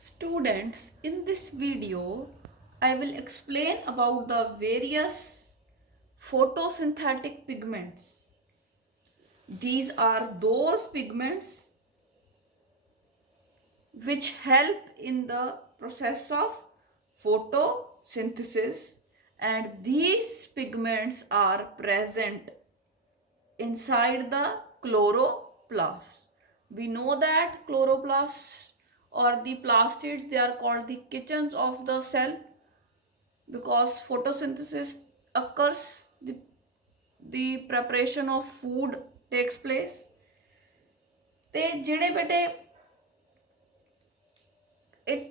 Students, in this video, I will explain about the various photosynthetic pigments. These are those pigments which help in the process of photosynthesis, and these pigments are present inside the chloroplast. We know that chloroplasts or the plastids, they are called the kitchens of the cell because photosynthesis occurs, the preparation of food takes place. ਤੇ ਜਿਹੜੇ ਬੇਟੇ ਇੱਕ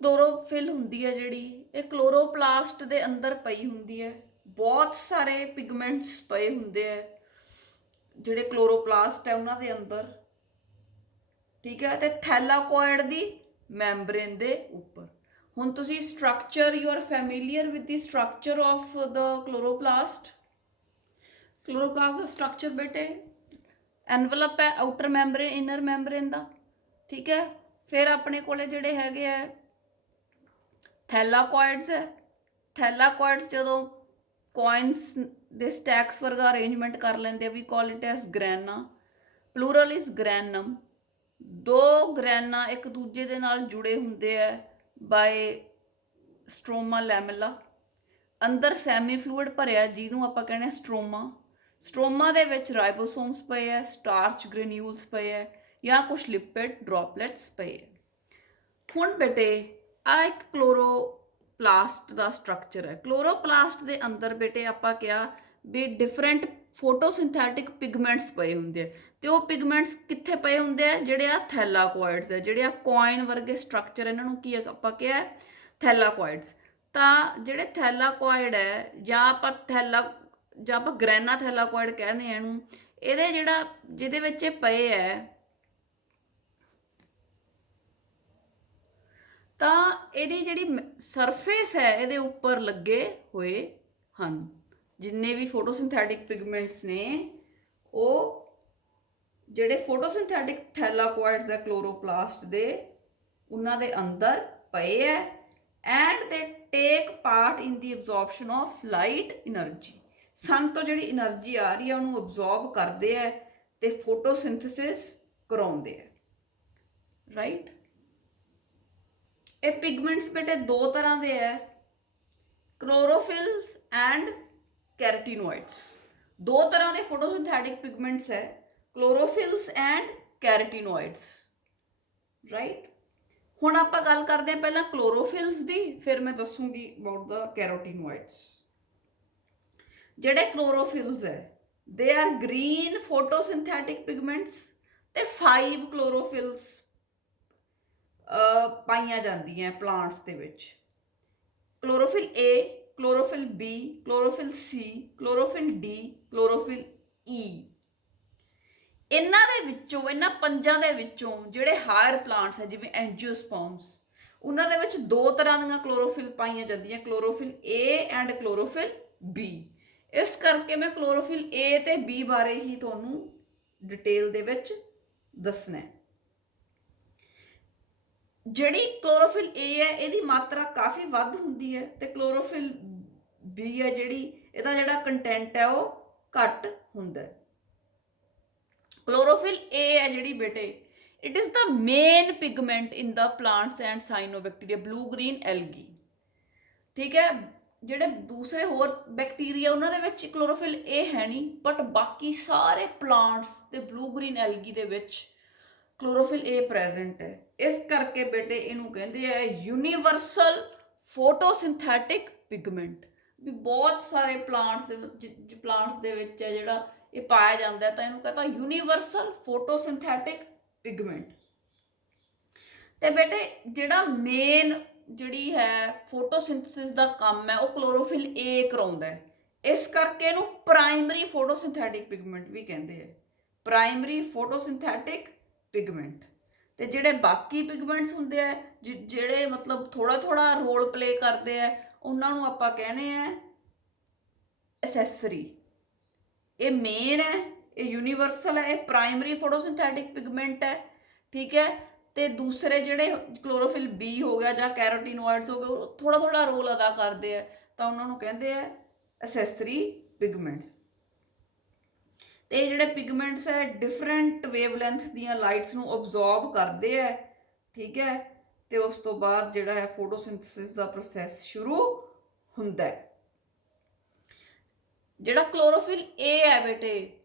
chlorophyll ਹੁੰਦੀ ਹੈ ਜਿਹੜੀ ਇਹ chloroplast ਦੇ ਅੰਦਰ ਪਈ ਹੁੰਦੀ ਹੈ। ਬਹੁਤ ਸਾਰੇ ਪਿਗਮੈਂਟਸ ਪਏ ਹੁੰਦੇ ਆ ਜਿਹੜੇ ਕਲੋਰੋਪਲਾਸਟ ਹੈ ਉਹਨਾਂ ਦੇ ਅੰਦਰ, ਠੀਕ ਹੈ। ਤੇ ਥੈਲਾਕੋਇਡ ਦੀ ਮੈਂਬਰੇਨ ਦੇ ਉੱਪਰ ਹੁਣ ਤੁਸੀਂ structure, you are familiar with the structure of the chloroplast. Chloroplast ਦਾ ਸਟਰਕਚਰ ਬੇਟੇ ਐਨਵਲਪ ਹੈ, ਆਊਟਰ ਮੈਂਬਰੇਨ, ਇਨਰ ਮੈਂਬਰੇਨ ਦਾ, ਠੀਕ ਹੈ। ਫਿਰ ਆਪਣੇ ਕੋਲੇ ਜਿਹੜੇ ਹੈਗੇ ਆ ਥੈਲਾਕੋਇਡਸ ਹੈ। ਥੈਲਾਕੋਇਡਸ ਜਦੋਂ ਕੋਇਨਸ ਦੇ ਸਟੈਕਸ ਵਰਗਾ ਅਰੇਂਜਮੈਂਟ ਕਰ ਲੈਂਦੇ, we call it as grana, plural is granum. ਦੋ ਗ੍ਰੈਨਾ ਇੱਕ ਦੂਜੇ ਦੇ ਨਾਲ ਜੁੜੇ ਹੁੰਦੇ ਆ ਬਾਏ ਸਟ੍ਰੋਮਾ ਲੈਮੇਲਾ। ਅੰਦਰ ਸੈਮੀ ਫਲੂਇਡ ਭਰਿਆ ਜਿਹਨੂੰ ਆਪਾਂ ਕਹਿੰਦੇ ਸਟ੍ਰੋਮਾ। ਸਟ੍ਰੋਮਾ ਦੇ ਵਿੱਚ ਰਾਈਬੋਸੋਮਸ ਪਏ ਹੈ, ਸਟਾਰਚ ਗ੍ਰੈਨਿਊਲਸ ਪਏ ਹੈ, ਜਾਂ ਕੁਛ ਲਿਪਿਡ ਡ੍ਰੌਪਲੇਟਸ ਪਏ ਹੈ। ਹੁਣ ਬੇਟੇ ਆ ਇੱਕ ਕਲੋਰੋਪਲਾਸਟ ਦਾ ਸਟਰਕਚਰ ਹੈ। ਕਲੋਰੋਪਲਾਸਟ ਦੇ ਅੰਦਰ ਬੇਟੇ ਆਪਾਂ ਕਿਹਾ ਵੀ ਡਿਫਰੈਂਟ ਫੋਟੋਸਿੰਥੈਟਿਕ ਪਿਗਮੈਂਟਸ ਪਏ ਹੁੰਦੇ ਆ, ਤੇ ਉਹ ਪਿਗਮੈਂਟਸ ਕਿੱਥੇ ਪਏ ਹੁੰਦੇ ਆ? ਜਿਹੜੇ ਆ ਥੈਲਾਕੋਇਡਸ ਹੈ, ਜਿਹੜੇ ਆ ਕੋਇਨ ਵਰਗੇ ਸਟਰਕਚਰ, ਇਹਨਾਂ ਨੂੰ ਕੀ ਆਪਾਂ ਕਿਹਾ ਥੈਲਾਕੋਇਡਸ। ਤਾਂ ਜਿਹੜੇ ਥੈਲਾਕੋਇਡ ਹੈ ਜਾਂ ਆਪਾਂ ਗ੍ਰੈਨਾ ਥੈਲਾਕੋਇਡ ਕਹਿੰਦੇ ਆ ਇਹਨੂੰ, ਇਹਦੇ ਜਿਹਦੇ ਵਿੱਚ ਇਹ ਪਏ ਹੈ ਤਾਂ ਇਹਦੀ ਜਿਹੜੀ ਸਰਫੇਸ ਹੈ ਇਹਦੇ ਉੱਪਰ ਲੱਗੇ ਹੋਏ ਹਨ। ਜਿੰਨੇ ਵੀ ਫੋਟੋਸਿੰਥੈਟਿਕ ਪਿਗਮੈਂਟਸ ਨੇ ਉਹ ਜਿਹੜੇ ਫੋਟੋਸਿੰਥੈਟਿਕ ਥੈਲਾਕੋਇਡਸ ਹੈ ਕਲੋਰੋਪਲਾਸਟ ਦੇ, ਉਹਨਾਂ ਦੇ ਅੰਦਰ ਪਏ ਹੈ ਐਂਡ ਦੇ ਟੇਕ part in the ਐਬਜ਼ੌਰਪਸ਼ਨ of light energy. ਸਨ ਤੋਂ ਜਿਹੜੀ એનર્ਜੀ ਆ ਰਹੀ ਹੈ ਉਹਨੂੰ ਅਬਜ਼ੌਰਬ ਕਰਦੇ ਹੈ ਤੇ ਫੋਟੋਸਿੰਥੇਸਿਸ ਕਰਾਉਂਦੇ ਹੈ, ਰਾਈਟ। ਇਹ ਪਿਗਮੈਂਟਸ ਬੇਟੇ ਦੋ ਤਰ੍ਹਾਂ ਦੇ ਹੈ, ਕਲੋਰੋਫਿਲਸ ਐਂਡ ਕੈਰਟੀਨੋਇਡਸ। ਦੋ ਤਰ੍ਹਾਂ ਦੇ ਫੋਟੋਸਿੰਥੈਟਿਕ ਪਿਗਮੈਂਟਸ ਹੈ, ਕਲੋਰੋਫਿਲਸ ਐਂਡ ਕੈਰਟੀਨੋਇਡਸ, ਰਾਈਟ। ਹੁਣ ਆਪਾਂ ਗੱਲ ਕਰਦੇ ਹਾਂ ਪਹਿਲਾਂ ਕਲੋਰੋਫਿਲਸ ਦੀ, ਫਿਰ ਮੈਂ ਦੱਸੂਗੀ ਅਬਾਊਟ ਦ ਕੈਰੋਟੀਨੋਇਡਸ। ਜਿਹੜੇ ਕਲੋਰੋਫਿਲਸ ਹੈ ਦੇ ਆਰ ਗ੍ਰੀਨ ਫੋਟੋਸਿੰਥੈਟਿਕ ਪਿਗਮੈਂਟਸ, ਤੇ 5 ਕਲੋਰੋਫਿਲਸ ਪਾਈਆਂ ਜਾਂਦੀਆਂ ਪਲਾਂਟਸ ਦੇ ਵਿੱਚ। ਕਲੋਰੋਫਿਲ ਏ, ਕਲੋਰੋਫਿਲ ਬੀ, ਕਲੋਰੋਫਿਲ ਸੀ, ਕਲੋਰੋਫਿਲ ਡੀ, ਕਲੋਰੋਫਿਲ ਈ। ਇਹਨਾਂ ਦੇ ਵਿੱਚੋਂ, ਇਹਨਾਂ ਪੰਜਾਂ ਦੇ ਵਿੱਚੋਂ ਜਿਹੜੇ ਹਾਇਰ ਪਲਾਂਟਸ ਹੈ ਜਿਵੇਂ ਐਂਜੀਓਸਪਰਮਸ, ਉਹਨਾਂ ਦੇ ਵਿੱਚ ਦੋ ਤਰ੍ਹਾਂ ਦੀਆਂ ਕਲੋਰੋਫਿਲ ਪਾਈਆਂ ਜਾਂਦੀਆਂ, chlorophyll A and chlorophyll B. ਇਸ ਕਰਕੇ ਮੈਂ ਕਲੋਰੋਫਿਲ ਏ ਤੇ ਬੀ ਬਾਰੇ ਹੀ ਤੁਹਾਨੂੰ ਡਿਟੇਲ ਦੇ ਵਿੱਚ ਦੱਸਣਾ ਹੈ। ਜਿਹੜੀ ਕਲੋਰੋਫਿਲ ਏ ਹੈ ਇਹਦੀ ਮਾਤਰਾ ਕਾਫੀ ਵੱਧ ਹੁੰਦੀ ਹੈ, ਤੇ ਕਲੋਰੋਫਿਲ ਬੀ ਹੈ ਜਿਹੜੀ ਇਹਦਾ ਜਿਹੜਾ ਕੰਟੈਂਟ ਹੈ ਉਹ ਘੱਟ ਹੁੰਦਾ ਹੈ। ਕਲੋਰੋਫਿਲ ਏ ਹੈ ਜਿਹੜੀ ਬੇਟੇ, it is the main pigment in the plants and cyanobacteria, blue green algae, ਠੀਕ ਹੈ। ਜਿਹੜੇ ਦੂਸਰੇ ਹੋਰ ਬੈਕਟੀਰੀਆ ਉਹਨਾਂ ਦੇ ਵਿੱਚ ਕਲੋਰੋਫਿਲ ਏ ਹੈ ਨਹੀਂ, ਬਟ ਬਾਕੀ ਸਾਰੇ ਪਲਾਂਟਸ ਤੇ ਬਲੂ ਗ੍ਰੀਨ ਐਲਗੀ ਦੇ ਵਿੱਚ ਕਲੋਰੋਫਿਲ ਏ ਪ੍ਰੈਜ਼ੈਂਟ ਹੈ। ਇਸ ਕਰਕੇ ਬੇਟੇ ਇਹਨੂੰ ਕਹਿੰਦੇ ਆ ਯੂਨੀਵਰਸਲ ਫੋਟੋਸਿੰਥੈਟਿਕ ਪਿਗਮੈਂਟ। ਵੀ ਬਹੁਤ ਸਾਰੇ ਪਲਾਂਟਸ ਦੇ ਵਿੱਚ ਹੈ ਜਿਹੜਾ ਇਹ ਪਾਇਆ ਜਾਂਦਾ, ਤਾਂ ਇਹਨੂੰ ਕਹਿੰਦਾ ਯੂਨੀਵਰਸਲ ਫੋਟੋਸਿੰਥੈਟਿਕ ਪਿਗਮੈਂਟ। ਤੇ ਬੇਟੇ ਜਿਹੜਾ ਮੇਨ ਜਿਹੜੀ ਹੈ ਫੋਟੋਸਿੰਥਸਿਸ ਦਾ ਕੰਮ ਹੈ ਉਹ ਕਲੋਰੋਫਿਲ ਏ ਕਰਾਉਂਦਾ ਹੈ। ਇਸ ਕਰਕੇ ਇਹਨੂੰ ਪ੍ਰਾਇਮਰੀ ਫੋਟੋਸਿੰਥੈਟਿਕ ਪਿਗਮੈਂਟ ਵੀ ਕਹਿੰਦੇ ਆ, ਪ੍ਰਾਇਮਰੀ ਫੋਟੋਸਿੰਥੈਟਿਕ ਪਿਗਮੈਂਟ। ਤੇ ਜਿਹੜੇ ਬਾਕੀ ਪਿਗਮੈਂਟਸ ਹੁੰਦੇ ਆ ਜਿਹੜੇ ਮਤਲਬ ਥੋੜਾ ਥੋੜਾ ਰੋਲ ਪਲੇ ਕਰਦੇ ਆ, ਉਹਨਾਂ ਨੂੰ ਆਪਾਂ ਕਹਿੰਦੇ ਆ ਐਸੈਸਰੀ। ਇਹ ਮੇਨ ਹੈ, ਇਹ ਯੂਨੀਵਰਸਲ ਹੈ, ਇਹ ਪ੍ਰਾਇਮਰੀ ਫੋਟੋਸਿੰਥੈਟਿਕ ਪਿਗਮੈਂਟ ਹੈ, ਠੀਕ ਹੈ। ਤੇ ਦੂਸਰੇ ਜਿਹੜੇ ਕਲੋਰੋਫਿਲ ਬੀ ਹੋ ਗਿਆ ਜਾਂ ਕੈਰੋਟੀਨੋਇਡਸ ਹੋ ਗਏ, ਉਹ ਥੋੜਾ ਥੋੜਾ ਰੋਲ ਅਦਾ ਕਰਦੇ ਆ, ਤਾਂ ਉਹਨਾਂ ਨੂੰ ਕਹਿੰਦੇ ਆ ਅਸੈਸਰੀ ਪਿਗਮੈਂਟਸ। ਤੇ ਇਹ ਜਿਹੜੇ ਪਿਗਮੈਂਟਸ ਹੈ ਡਿਫਰੈਂਟ ਵੇਵਲੈਂਥ ਦੀਆਂ ਲਾਈਟਸ ਨੂੰ ਅਬਜ਼ੌਰਬ ਕਰਦੇ ਆ, ਠੀਕ ਹੈ। ਤੇ ਉਸ ਤੋਂ ਬਾਅਦ ਜਿਹੜਾ ਹੈ ਫੋਟੋਸਿੰਥੇਸਿਸ ਦਾ ਪ੍ਰੋਸੈਸ ਸ਼ੁਰੂ ਹੁੰਦਾ ਹੈ। ਜਿਹੜਾ ਕਲੋਰੋਫਿਲ ਏ ਹੈ ਬੇਟੇ,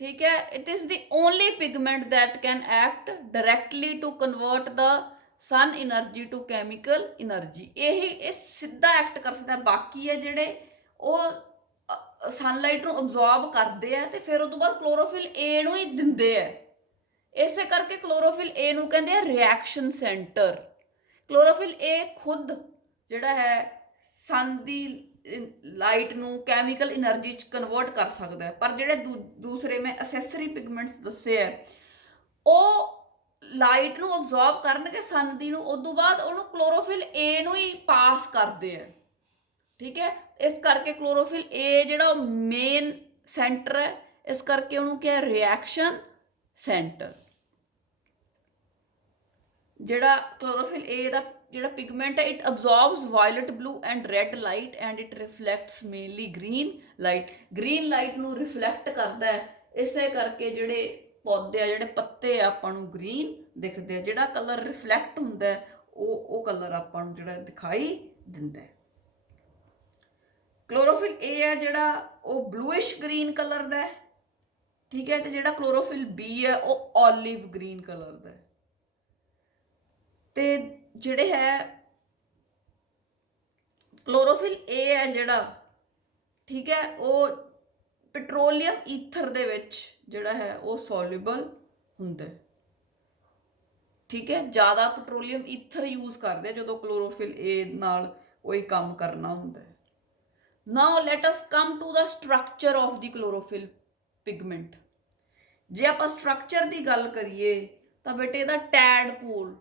ਠੀਕ ਹੈ, it is the only pigment that can act directly to convert the sun energy to chemical energy. ਇਹ ਸਿੱਧਾ ਐਕਟ ਕਰ ਸਕਦਾ। ਬਾਕੀ ਹੈ ਜਿਹੜੇ ਉਹ ਸਨਲਾਈਟ ਨੂੰ ਅਬਜ਼ੌਰਬ ਕਰਦੇ ਆ ਤੇ ਫਿਰ ਉਸ ਤੋਂ ਬਾਅਦ ਕਲੋਰੋਫਿਲ ਏ ਨੂੰ ਹੀ ਦਿੰਦੇ ਆ। ਇਸੇ ਕਰਕੇ ਕਲੋਰੋਫਿਲ ਏ ਨੂੰ ਕਹਿੰਦੇ ਆ ਰਿਐਕਸ਼ਨ ਸੈਂਟਰ। ਕਲੋਰੋਫਿਲ ਏ ਖੁਦ ਜਿਹੜਾ ਹੈ ਸਨ ਦੀ ਲਾਈਟ ਨੂੰ ਕੈਮੀਕਲ એનર્ਜੀ 'ਚ ਕਨਵਰਟ ਕਰ ਸਕਦਾ ਹੈ, ਪਰ ਜਿਹੜੇ ਦੂਸਰੇ ਮੈਂ ਅਸੈਸਰੀ ਪਿਗਮੈਂਟਸ ਦੱਸੇ ਆ ਉਹ ਲਾਈਟ ਨੂੰ ਅਬਜ਼ੌਰਬ ਕਰਨਗੇ ਸਨ ਦੀ ਨੂੰ, ਉਦੋਂ ਬਾਅਦ ਉਹਨੂੰ ਕਲੋਰੋਫਿਲ ਏ ਨੂੰ ਹੀ ਪਾਸ ਕਰਦੇ ਆ, ਠੀਕ ਹੈ। ਇਸ ਕਰਕੇ ਕਲੋਰੋਫਿਲ ਏ ਜਿਹੜਾ ਉਹ ਮੇਨ ਸੈਂਟਰ ਹੈ, ਇਸ ਕਰਕੇ ਉਹਨੂੰ ਕਿਹਾ ਰਿਐਕਸ਼ਨ ਸੈਂਟਰ। ਜਿਹੜਾ ਕਲੋਰੋਫਿਲ ਏ ਦਾ ਜਿਹੜਾ ਪਿਗਮੈਂਟ ਹੈ, it absorbs violet blue and red light and it reflects mainly green light. Green light ਨੂੰ ਰਿਫਲੈਕਟ ਕਰਦਾ ਹੈ, ਇਸੇ ਕਰਕੇ ਜਿਹੜੇ ਪੌਦੇ ਆ, ਜਿਹੜੇ ਪੱਤੇ ਆ, ਆਪਾਂ ਨੂੰ ਗ੍ਰੀਨ ਦਿਖਦੇ ਆ। ਜਿਹੜਾ ਕਲਰ ਰਿਫਲੈਕਟ ਹੁੰਦਾ ਉਹ ਕਲਰ ਆਪਾਂ ਨੂੰ ਜਿਹੜਾ ਦਿਖਾਈ ਦਿੰਦਾ ਹੈ। ਕਲੋਰੋਫਿਲ ਏ ਹੈ ਜਿਹੜਾ ਉਹ ਬਲੂਇਸ਼ ਗ੍ਰੀਨ ਕਲਰ ਦਾ ਹੈ, ਠੀਕ ਹੈ। ਤੇ ਜਿਹੜਾ ਕਲੋਰੋਫਿਲ ਬੀ ਹੈ ਉਹ ਓਲਿਵ ਗ੍ਰੀਨ ਕਲਰ ਦਾ ਹੈ। ਤੇ ਜਿਹੜੇ ਹੈ ਕਲੋਰੋਫਿਲ ਏ ਹੈ ਜਿਹੜਾ, ਠੀਕ ਹੈ, ਉਹ ਪੈਟਰੋਲੀਅਮ ਈਥਰ ਦੇ ਵਿੱਚ ਜਿਹੜਾ ਹੈ ਉਹ ਸੋਲਿਬਲ ਹੁੰਦਾ ਹੈ, ਠੀਕ ਹੈ। ਜ਼ਿਆਦਾ ਪੈਟਰੋਲੀਅਮ ਈਥਰ ਯੂਜ਼ ਕਰਦੇ ਆ ਜਦੋਂ ਕਲੋਰੋਫਿਲ ਏ ਨਾਲ ਕੋਈ ਕੰਮ ਕਰਨਾ ਹੁੰਦਾ ਹੈ। Now let us come to the structure of the chlorophyll pigment. ਜੇ ਆਪਾਂ ਸਟਰਕਚਰ ਦੀ ਗੱਲ ਕਰੀਏ ਤਾਂ ਬੇਟੇ ਇਹਦਾ ਟੈਡਪੋਲ,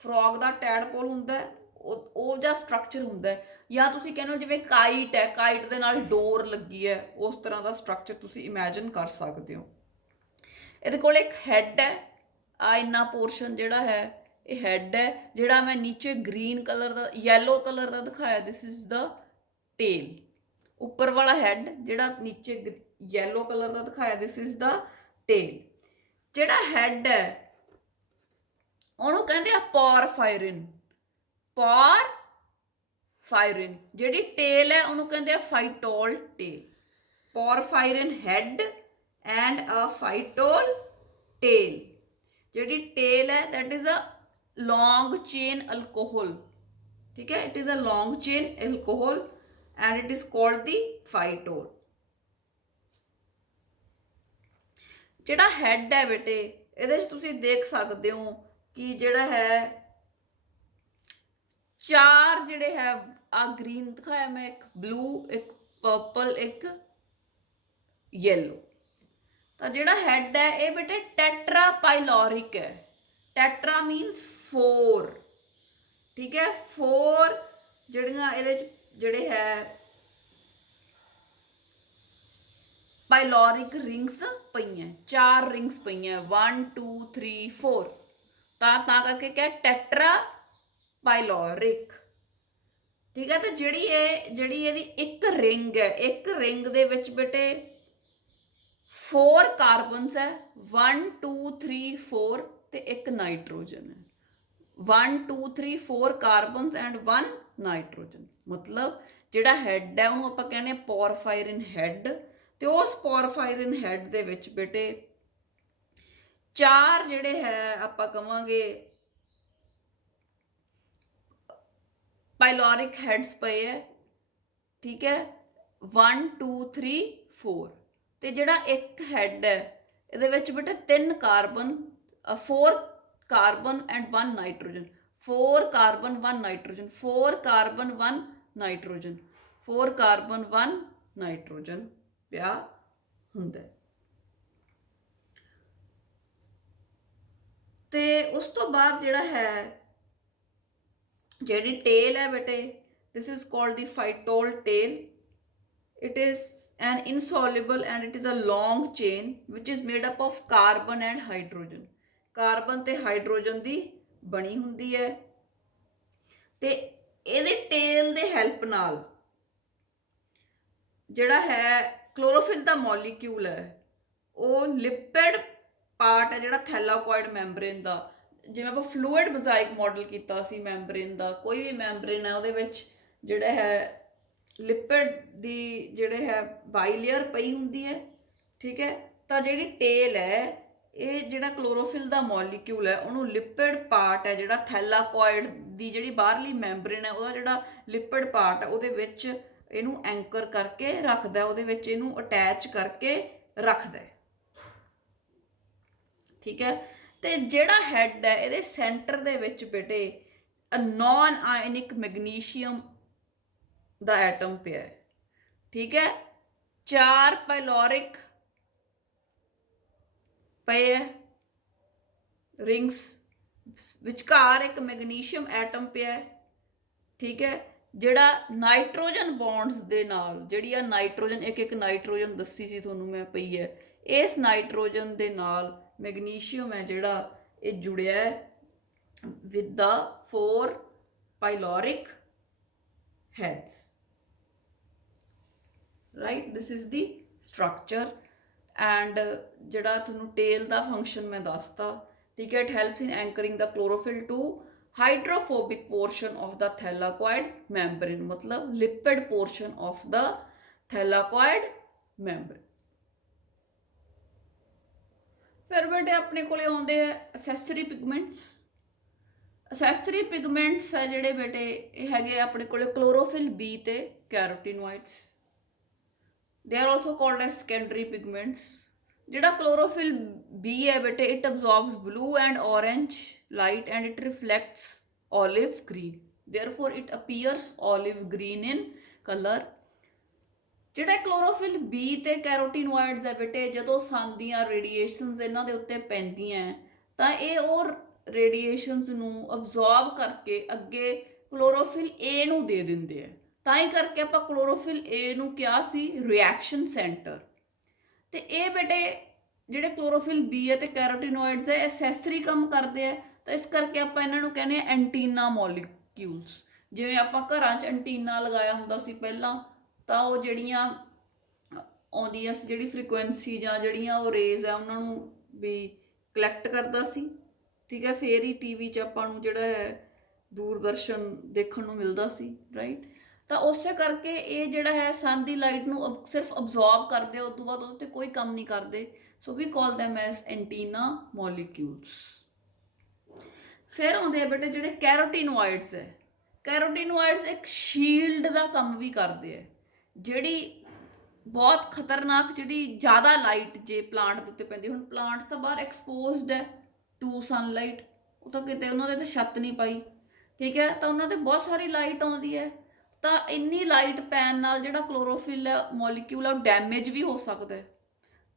ਫਰੋਗ ਦਾ ਟੈਡਪੋਲ ਹੁੰਦਾ, ਉਹ ਜਿਹਾ ਸਟਰਕਚਰ ਹੁੰਦਾ ਹੈ। ਜਾਂ ਤੁਸੀਂ ਕਹਿੰਦੇ ਜਿਵੇਂ ਕਾਈਟ ਹੈ, ਕਾਈਟ ਦੇ ਨਾਲ ਡੋਰ ਲੱਗੀ ਹੈ, ਉਸ ਤਰ੍ਹਾਂ ਦਾ ਸਟਰਕਚਰ ਤੁਸੀਂ ਇਮੈਜਿਨ ਕਰ ਸਕਦੇ ਹੋ। ਇਹਦੇ ਕੋਲ ਇੱਕ ਹੈਡ ਹੈ, ਆ ਇੰਨਾ ਪੋਰਸ਼ਨ ਜਿਹੜਾ ਹੈ ਇਹ ਹੈਡ ਹੈ। ਜਿਹੜਾ ਮੈਂ ਨੀਚੇ ਗ੍ਰੀਨ ਕਲਰ ਦਾ, ਯੈਲੋ ਕਲਰ ਦਾ ਦਿਖਾਇਆ, ਦਿਸ ਇਜ਼ ਦਾ ਟੇਲ। ਉੱਪਰ ਵਾਲਾ ਹੈਡ ਜਿਹੜਾ ਨੀਚੇ ਯੈਲੋ ਕਲਰ ਦਾ ਦਿਖਾਇਆ, ਦਿਸ ਇਜ਼ ਦਾ ਟੇਲ। ਜਿਹੜਾ ਹੈਡ ਹੈ ਉਹਨੂੰ ਕਹਿੰਦੇ ਆ ਪੋਰਫਾਇਰਿਨ। ਪੋਰਫਾਇਰਿਨ। ਜਿਹੜੀ ਟੇਲ ਹੈ ਉਹਨੂੰ ਕਹਿੰਦੇ ਆ phytol tail. Porphyrin head and a phytol tail. ਜਿਹੜੀ ਟੇਲ ਹੈ that is a long chain alcohol, ਠੀਕ ਹੈ। It is a long chain alcohol and it is called the phytol। ਜਿਹੜਾ ਹੈਡ ਹੈ ਬੇਟੇ, ਇਹਦੇ 'ਚ ਤੁਸੀਂ ਦੇਖ ਸਕਦੇ ਹੋ ਕਿ ਜਿਹੜਾ ਹੈ ਚਾਰ ਜਿਹੜੇ ਹੈ ਆ ਗ੍ਰੀਨ ਦਿਖਾਇਆ ਮੈਂ, ਇੱਕ ਬਲੂ, ਇੱਕ ਪਰਪਲ, ਇੱਕ ਯੈਲੋ। ਤਾਂ ਜਿਹੜਾ ਹੈਡ ਹੈ ਇਹ ਬੇਟੇ ਟੈਟਰਾ ਪਾਈਲੋਰਿਕ ਹੈ। ਟੈਟਰਾ ਮੀਨਸ 4, ਠੀਕ ਹੈ। 4 ਜਿਹੜੀਆਂ ਇਹਦੇ 'ਚ ਜਿਹੜੇ ਹੈ ਪਾਈਲੋਰਿਕ ਰਿੰਗਸ ਪਈਆਂ, 4 ਰਿੰਗਸ ਪਈਆਂ, 1 2 3 4। ਤਾਂ ਕਰਕੇ ਕਿਹਾ ਟੈਟਰਾ ਪਾਈਲੋਰਿਕ, ਠੀਕ ਹੈ। ਤੇ ਜਿਹੜੀ ਇਹਦੀ ਇੱਕ ਰਿੰਗ ਹੈ, ਇੱਕ ਰਿੰਗ ਦੇ ਵਿੱਚ ਬੇਟੇ 4 ਕਾਰਬਨਸ ਹੈ, 1 2 3 4 ਤੇ ਇੱਕ ਨਾਈਟ੍ਰੋਜਨ ਹੈ। 1 2 3 4 ਕਾਰਬਨਸ ਐਂਡ 1 ਨਾਈਟ੍ਰੋਜਨ। ਮਤਲਬ ਜਿਹੜਾ ਹੈਡ ਹੈ ਉਹਨੂੰ ਆਪਾਂ ਕਹਿੰਦੇ ਆ ਪੋਰਫਾਇਰਿਨ ਹੈਡ। ਤੇ ਉਸ ਪੋਰਫਾਇਰਿਨ ਹੈਡ ਦੇ ਵਿੱਚ ਬੇਟੇ 4 ਜਿਹੜੇ ਹੈ ਆਪਾਂ ਕਵਾਂਗੇ ਪਾਈਲੋਰਿਕ ਹੈਡਸ ਪਏ ਹੈ, ਠੀਕ ਹੈ। 1 2 3 4। ਤੇ ਜਿਹੜਾ ਇੱਕ ਹੈਡ ਹੈ ਇਹਦੇ ਵਿੱਚ ਬੇਟੇ 3 carbon, 4 carbon and 1 nitrogen. 4 carbon 1 nitrogen, 4 carbon 1 nitrogen, 4 carbon 1 nitrogen ਪਿਆ ਹੁੰਦਾ। ਤੇ ਉਸ ਤੋਂ ਬਾਅਦ ਜਿਹੜਾ ਹੈ ਜਿਹੜੀ ਟੇਲ ਹੈ ਬੇਟੇ, this is called the phytol tail। it is an insoluble and it is a long chain which is made up of carbon and hydrogen। Carbon ਤੇ ਹਾਈਡਰੋਜਨ ਦੀ ਬਣੀ ਹੁੰਦੀ ਹੈ ਤੇ ਇਹਦੇ ਟੇਲ ਦੇ ਹੈਲਪ ਨਾਲ ਜਿਹੜਾ ਹੈ ਕਲੋਰੋਫਿਲ ਦਾ ਮੋਲੀਕਿਊਲ ਹੈ ਉਹ ਲਿਪਿਡ ਪਾਰਟ ਹੈ ਜਿਹੜਾ ਥੈਲਾਕੋਇਡ ਮੈਂਬਰੇਨ ਦਾ, ਜਿਵੇਂ ਆਪਾਂ ਫਲੂਇਡ ਮੋਜ਼ਾਇਕ ਮਾਡਲ ਕੀਤਾ ਸੀ ਮੈਂਬਰੇਨ ਦਾ, ਕੋਈ ਵੀ ਮੈਂਬਰੇਨ ਹੈ ਉਹਦੇ ਵਿੱਚ ਜਿਹੜਾ ਹੈ ਲਿਪਿਡ ਦੀ ਜਿਹੜੇ ਹੈ ਬਾਈਲੇਅਰ ਪਈ ਹੁੰਦੀ ਹੈ, ਠੀਕ ਹੈ। ਤਾਂ ਜਿਹੜੀ ਟੇਲ ਹੈ ਇਹ ਜਿਹੜਾ ਕਲੋਰੋਫਿਲ ਦਾ ਮੋਲੀਕਿਊਲ ਹੈ ਉਹਨੂੰ ਲਿਪਿਡ ਪਾਰਟ ਹੈ ਜਿਹੜਾ ਥੈਲਾਕੋਇਡ ਦੀ ਜਿਹੜੀ ਬਾਹਰਲੀ ਮੈਂਬਰੇਨ ਹੈ ਉਹਦਾ ਜਿਹੜਾ ਲਿਪਿਡ ਪਾਰਟ ਹੈ ਉਹਦੇ ਵਿੱਚ ਇਹਨੂੰ ਐਂਕਰ ਕਰਕੇ ਰੱਖਦਾ, ਉਹਦੇ ਵਿੱਚ ਇਹਨੂੰ ਅਟੈਚ ਕਰਕੇ ਰੱਖਦਾ, ਠੀਕ ਹੈ। ਤੇ ਜਿਹੜਾ ਹੈਡ ਹੈ ਇਹਦੇ ਸੈਂਟਰ ਦੇ ਵਿੱਚ ਬੇਟੇ ਨॉन ਆਇਨਿਕ ਮੈਗਨੀਸ਼ੀਅਮ ਦਾ ਐਟਮ ਪਿਆ ਹੈ, ਠੀਕ ਹੈ। 4 ਪਾਇਲੋਰਿਕ ਪਏ ਹੈ ਰਿੰਗਸ, ਵਿਚਕਾਰ ਇੱਕ ਮੈਗਨੀਸ਼ੀਅਮ ਐਟਮ ਪਿਆ ਹੈ, ਠੀਕ ਹੈ। ਜਿਹੜਾ ਨਾਈਟ੍ਰੋਜਨ ਬੌਂਡਸ ਦੇ ਨਾਲ, ਜਿਹੜੀ ਆ ਨਾਈਟ੍ਰੋਜਨ ਇੱਕ ਨਾਈਟ੍ਰੋਜਨ ਦੱਸੀ ਸੀ ਤੁਹਾਨੂੰ ਮੈਂ ਪਈ ਹੈ, ਇਸ ਨਾਈਟ੍ਰੋਜਨ ਦੇ ਨਾਲ ਮੈਗਨੀਸ਼ੀਅਮ ਹੈ ਜਿਹੜਾ ਇਹ ਜੁੜਿਆ ਹੈ with the 4 pyloric heads, right. This is the structure and ਜਿਹੜਾ ਤੁਹਾਨੂੰ ਟੇਲ ਦਾ ਫੰਕਸ਼ਨ ਮੈਂ ਦੱਸਤਾ, ਠੀਕ ਹੈ। It helps in anchoring the chlorophyll to hydrophobic portion of the thylakoid membrane, मतलब lipid portion of the thylakoid membrane. फिर बेटे अपने को आते हैं असैसरी पिगमेंट्स। असैसरी पिगमेंट्स है जेडे बेटे है अपने को क्लोरोफिल बी ते carotenoids, they are also called as secondary pigments. ਜਿਹੜਾ क्लोरोफिल बी है बेटे it absorbs blue and orange light and it reflects olive green, therefore it appears olive green in color। ਜਿਹੜਾ क्लोरोफिल B ਤੇ ਕੈਰੋਟੀਨੋਇਡਸ ਹੈ ਬੇਟੇ ਜਦੋਂ सन ਦੀਆਂ ਰੇਡੀਏਸ਼ਨਸ ਇਹਨਾਂ ਦੇ ਉੱਤੇ ਪੈਂਦੀਆਂ ਤਾਂ ਇਹ ਉਹ ਰੇਡੀਏਸ਼ਨਸ ਨੂੰ ਅਬਜ਼ੌਰਬ ਕਰਕੇ ਅੱਗੇ क्लोरोफिल A ਨੂੰ ਦੇ ਦਿੰਦੇ ਆ, ਤਾਂ ਹੀ ਕਰਕੇ ਆਪਾਂ क्लोरोफिल A ਨੂੰ ਕਿਹਾ ਸੀ ਰਿਐਕਸ਼ਨ ਸੈਂਟਰ। ਤੇ ਇਹ ਬੇਟੇ ਜਿਹੜੇ ਕਲੋਰੋਫਿਲ ਬੀ ਹੈ ਤੇ ਕੈਰੋਟੀਨੋਇਡਸ ਹੈ ਐਸੈਸਰੀ ਕੰਮ ਕਰਦੇ ਆ, ਤਾਂ ਇਸ ਕਰਕੇ ਆਪਾਂ ਇਹਨਾਂ ਨੂੰ ਕਹਿੰਦੇ ਆ ਐਂਟੀਨਾ ਮੋਲੀਕਿਊਲਸ। ਜਿਵੇਂ ਆਪਾਂ ਘਰਾਂ 'ਚ ਐਂਟੀਨਾ ਲਗਾਇਆ ਹੁੰਦਾ ਸੀ ਪਹਿਲਾਂ, ਤਾਂ ਉਹ ਜਿਹੜੀਆਂ ਆਉਂਦੀਆਂ ਸੀ ਜਿਹੜੀ ਫ੍ਰੀਕੁਐਂਸੀ ਜਾਂ ਜਿਹੜੀਆਂ ਉਹ ਰੇਜ਼ ਆ ਉਹਨਾਂ ਨੂੰ ਵੀ ਕਲੈਕਟ ਕਰਦਾ ਸੀ, ਠੀਕ ਹੈ। ਫੇਰ ਹੀ ਟੀਵੀ 'ਚ ਆਪਾਂ ਨੂੰ ਜਿਹੜਾ ਹੈ ਦੂਰਦਰਸ਼ਨ ਦੇਖਣ ਨੂੰ ਮਿਲਦਾ ਸੀ, ਰਾਈਟ। ਤਾਂ ਉਸੇ ਕਰਕੇ ਇਹ ਜਿਹੜਾ ਹੈ सन ਦੀ ਲਾਈਟ ਨੂੰ ਸਿਰਫ ਅਬਜ਼ੌਰਬ ਕਰਦੇ, ਉਸ ਤੋਂ ਬਾਅਦ ਉਹਦੇ 'ਤੇ ਕੋਈ ਕੰਮ ਨਹੀਂ ਕਰਦੇ। ਸੋ ਵੀ ਕਾਲ ਦੈਮ ਐਜ਼ ਐਂਟੀਨਾ ਮੋਲੀਕਿਊਲਸ। ਫਿਰ ਆਉਂਦੇ ਆ ਬੇਟੇ ਜਿਹੜੇ ਕੈਰੋਟੀਨੋਇਡਸ ਹੈ। ਕੈਰੋਟੀਨੋਇਡਸ ਇੱਕ ਸ਼ੀਲਡ ਦਾ ਕੰਮ ਵੀ ਕਰਦੇ ਆ, ਜਿਹੜੀ ਬਹੁਤ ਖਤਰਨਾਕ, ਜਿਹੜੀ ਜ਼ਿਆਦਾ ਲਾਈਟ ਜੇ ਪਲਾਂਟ ਦੇ ਉੱਤੇ ਪੈਂਦੀ, ਹੁਣ ਪਲਾਂਟ ਤਾਂ ਬਾਹਰ ਐਕਸਪੋਜ਼ਡ ਹੈ ਟੂ ਸਨਲਾਈਟ, ਉਹ ਤਾਂ ਕਿਤੇ ਉਹਨਾਂ ਦੇ ਤਾਂ ਛੱਤ ਨਹੀਂ ਪਾਈ, ਠੀਕ ਹੈ। ਤਾਂ ਉਹਨਾਂ 'ਤੇ ਬਹੁਤ ਸਾਰੀ ਲਾਈਟ ਆਉਂਦੀ ਹੈ, ਤਾਂ ਇੰਨੀ ਲਾਈਟ ਪੈਣ ਨਾਲ ਜਿਹੜਾ ਕਲੋਰੋਫਿਲ ਮੋਲੀਕਿਊਲ ਆ ਉਹ ਡੈਮੇਜ ਵੀ ਹੋ ਸਕਦਾ।